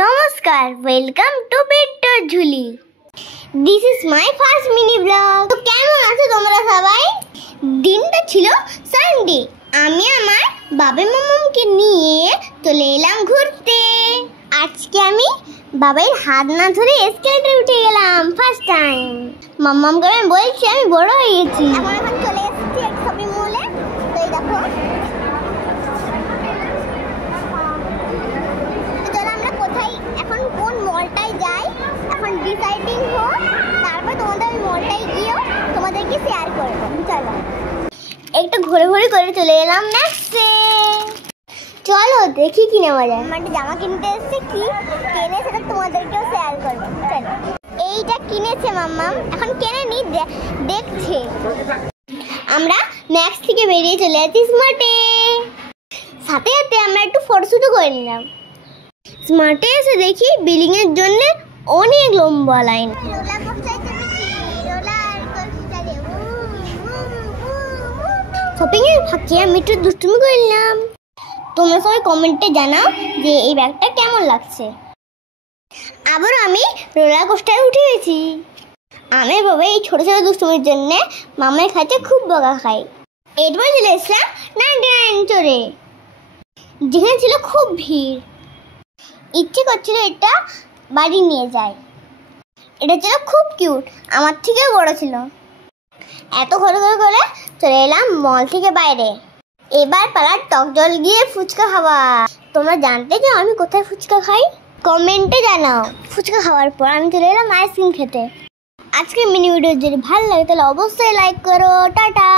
নমস্কার, welcome to Bittu Jhuli. This is my first mini blog. তো কেমন আছো তোমরা সবাই? দিনটা ছিল সানডে। আমি আমার বাবা মামাকে নিয়ে চলে এলাম ঘুরতে। আজকে আমি বাবার হাত না ধরে এসকেলেটরে উঠে গেলাম ফার্স্ট টাইম। মাম্মামকে আমি বলছি আমি বড় হয়ে গেছি। এখন চলে এসেছি এক শপিং মলে। তো এই দেখো, এখন কোন মলটায় যাই এখন ডিসাইডিং হোক, তারপর তোমাদের ওই মলটায় গিয়েও তোমাদেরকে শেয়ার করবো। চলো একটু ঘুরে ঘুরে করে চলে এলাম ম্যাক্সে। চলো দেখি কি নেওয়া যায়। মানে জামা কিনতে এসেছি, কি কেনে সেটা তোমাদেরকেও শেয়ার করবো। চলো, এইটা কিনেছে মাম্মাম, এখন কেনেনি, দেখছে। আমরা ম্যাক্স থেকে বেরিয়ে চলে যাচ্ছি স্মার্টে। সাথে সাথে আমরা একটু ফটোশুটও করে নিলাম। স্মার্টে এসে দেখি বিলিং এর জন্য অনেক লম্বা লাইন। শপিং এর ফাঁকে আমি একটু দুষ্টুমি করলাম। তোমরা সবাই কমেন্টে জানাও যে এই ব্যাগটা কেমন লাগছে। আবার আমি রোলার কোস্টারে উঠে গেছি। আমি বাবা এই ছোট ছোট দুষ্টুমির জন্য মামার কাছে খুব বকা খাই। এরপর চলে এসলাম 99 চড়ে, যেখানে ছিল খুব ভিড়। ইচ্ছে করছিল এটা বাড়ি নিয়ে যায়। এটা ছিল খুব কিউট, আমার থেকেও বড় ছিল। এত ঘরে ঘরে করে চলে এলাম মল থেকে বাইরে। এবার পালার টক জল গিয়ে ফুচকা খাওয়া। তোমরা জানতে চাও আমি কোথায় ফুচকা খাই? কমেন্টে জানাও। ফুচকা খাওয়ার পর আমি চলে এলাম আইসক্রিম খেতে। আজকের মিনি ভিডিও যদি ভালো লাগে তাহলে অবশ্যই লাইক করো। টাটা।